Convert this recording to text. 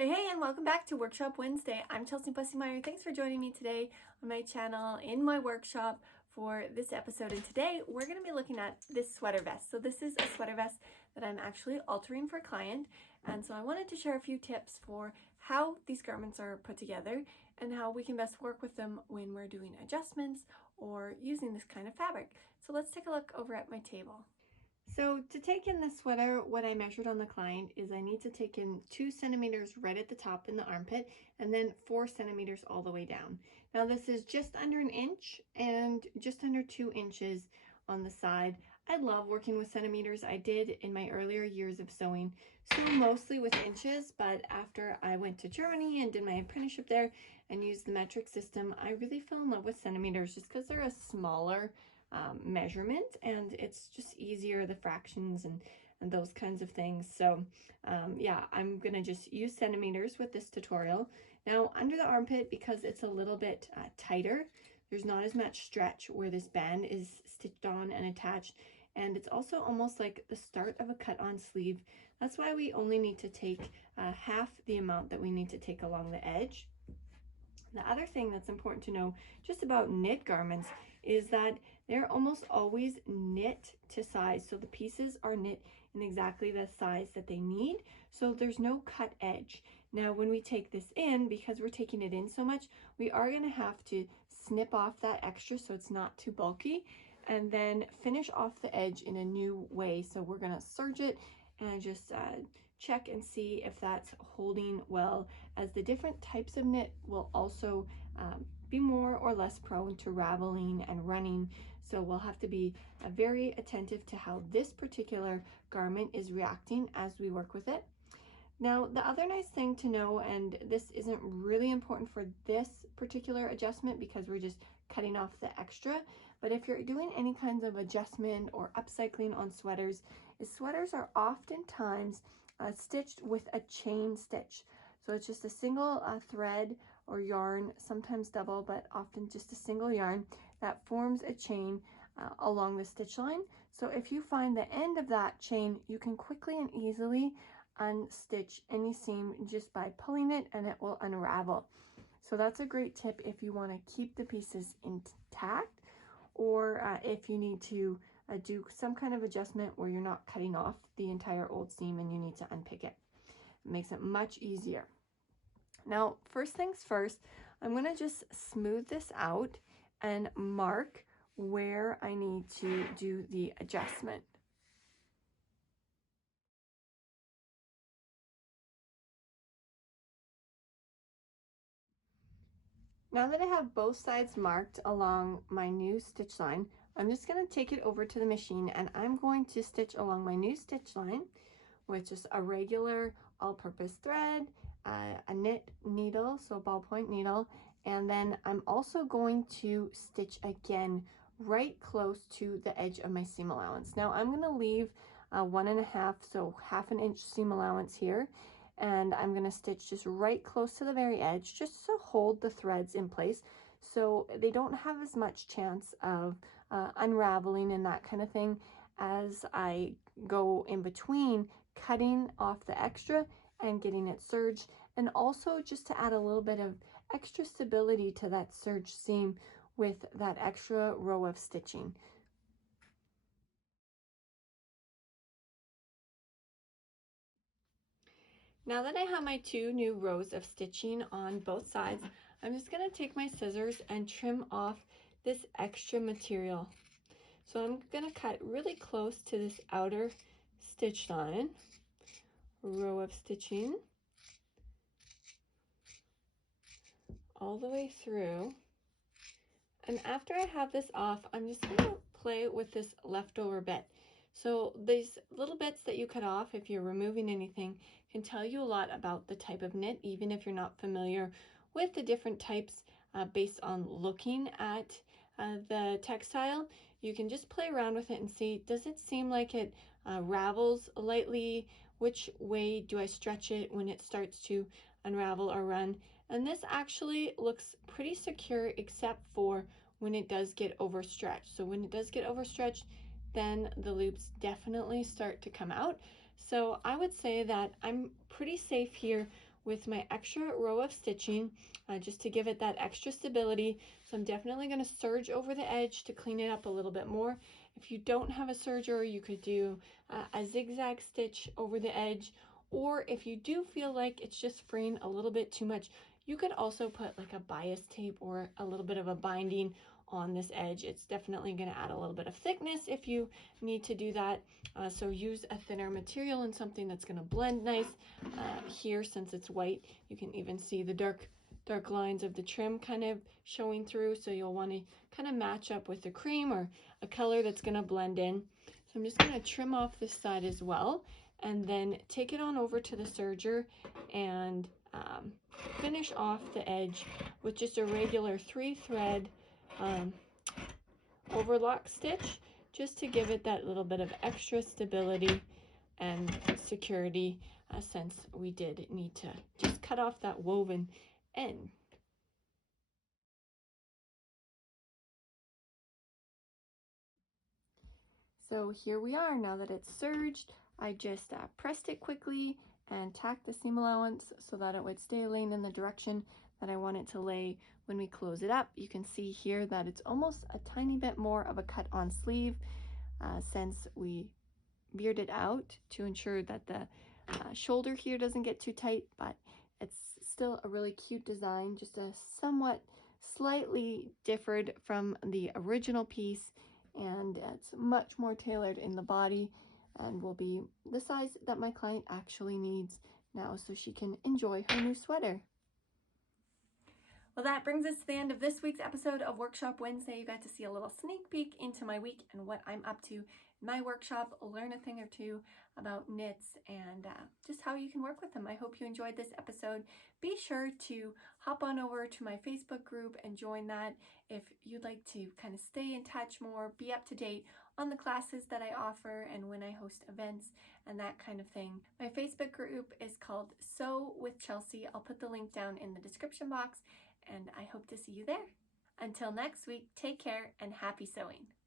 Hey, and welcome back to Workshop Wednesday. I'm Chelsea Busseymeyer. Thanks for joining me today on my channel in my workshop for this episode. And today we're going to be looking at this sweater vest. So this is a sweater vest that I'm actually altering for a client. And so I wanted to share a few tips for how these garments are put together and how we can best work with them when we're doing adjustments or using this kind of fabric. So let's take a look over at my table. So to take in the sweater, what I measured on the client is I need to take in 2 centimeters right at the top in the armpit and then 4 centimeters all the way down. Now this is just under an inch and just under 2 inches on the side. I love working with centimeters. I did in my earlier years of sewing, sew mostly with inches, but after I went to Germany and did my apprenticeship there and used the metric system, I really fell in love with centimeters just because they're a smaller measurement and it's just easier, the fractions and those kinds of things. So yeah, I'm gonna just use centimeters with this tutorial. Now under the armpit, because it's a little bit tighter, there's not as much stretch where this band is stitched on and attached, and it's also almost like the start of a cut-on sleeve. That's why we only need to take half the amount that we need to take along the edge. The other thing that's important to know just about knit garments is that they're almost always knit to size. So the pieces are knit in exactly the size that they need. So there's no cut edge. Now, when we take this in, because we're taking it in so much, we are going to have to snip off that extra so it's not too bulky and then finish off the edge in a new way. So we're going to serge it and just check and see if that's holding well, as the different types of knit will also be more or less prone to raveling and running. So we'll have to be very attentive to how this particular garment is reacting as we work with it. Now, the other nice thing to know, and this isn't really important for this particular adjustment because we're just cutting off the extra, but if you're doing any kinds of adjustment or upcycling on sweaters, sweaters are oftentimes stitched with a chain stitch. So it's just a single thread or yarn, sometimes double, but often just a single yarn that forms a chain along the stitch line. So if you find the end of that chain, you can quickly and easily unstitch any seam just by pulling it, and it will unravel. So that's a great tip if you want to keep the pieces intact, or if you need to do some kind of adjustment where you're not cutting off the entire old seam and you need to unpick it. It makes it much easier. Now, first things first, I'm going to just smooth this out and mark where I need to do the adjustment. Now that I have both sides marked along my new stitch line, I'm just going to take it over to the machine and I'm going to stitch along my new stitch line with just a regular all-purpose thread, a knit needle, so a ballpoint needle, and then I'm also going to stitch again right close to the edge of my seam allowance. Now I'm going to leave 1.5, so half an inch seam allowance here, and I'm going to stitch just right close to the very edge just to hold the threads in place so they don't have as much chance of unraveling and that kind of thing as I go in between cutting off the extra and getting it serged, and also just to add a little bit of extra stability to that serged seam with that extra row of stitching. Now that I have my 2 new rows of stitching on both sides, I'm just going to take my scissors and trim off this extra material. So I'm going to cut really close to this outer stitch line, row of stitching, all the way through. And after I have this off, I'm just going to play with this leftover bit. So these little bits that you cut off, if you're removing anything, can tell you a lot about the type of knit, even if you're not familiar with the different types based on looking at the textile. You can just play around with it and see, does it seem like it ravels lightly? Which way do I stretch it when it starts to unravel or run? And this actually looks pretty secure except for when it does get overstretched. So when it does get overstretched, then the loops definitely start to come out. So I would say that I'm pretty safe here with my extra row of stitching just to give it that extra stability. So I'm definitely going to serge over the edge to clean it up a little bit more. If you don't have a serger, you could do a zigzag stitch over the edge, or if you do feel like it's just fraying a little bit too much, you could also put like a bias tape or a little bit of a binding on this edge. It's definitely going to add a little bit of thickness if you need to do that. So use a thinner material and something that's going to blend nice. Here, since it's white, you can even see the dark lines of the trim kind of showing through, so you'll want to kind of match up with the cream or a color that's going to blend in. So I'm just going to trim off this side as well, and then take it on over to the serger and finish off the edge with just a regular 3-thread overlock stitch, just to give it that little bit of extra stability and security, since we did need to just cut off that woven end. So here we are. Now that it's serged, I just pressed it quickly and tacked the seam allowance so that it would stay laying in the direction that I want it to lay when we close it up. You can see here that it's almost a tiny bit more of a cut on sleeve, since we veered it out to ensure that the shoulder here doesn't get too tight, but it's still a really cute design, just a somewhat slightly differed from the original piece, and it's much more tailored in the body and will be the size that my client actually needs now so she can enjoy her new sweater. Well, that brings us to the end of this week's episode of Workshop Wednesday. You got to see a little sneak peek into my week and what I'm up to in my workshop, learn a thing or two about knits and just how you can work with them. I hope you enjoyed this episode. Be sure to hop on over to my Facebook group and join that if you'd like to kind of stay in touch more, be up to date on the classes that I offer and when I host events and that kind of thing. My Facebook group is called Sew with Chelsea. I'll put the link down in the description box, and I hope to see you there. Until next week, take care and happy sewing.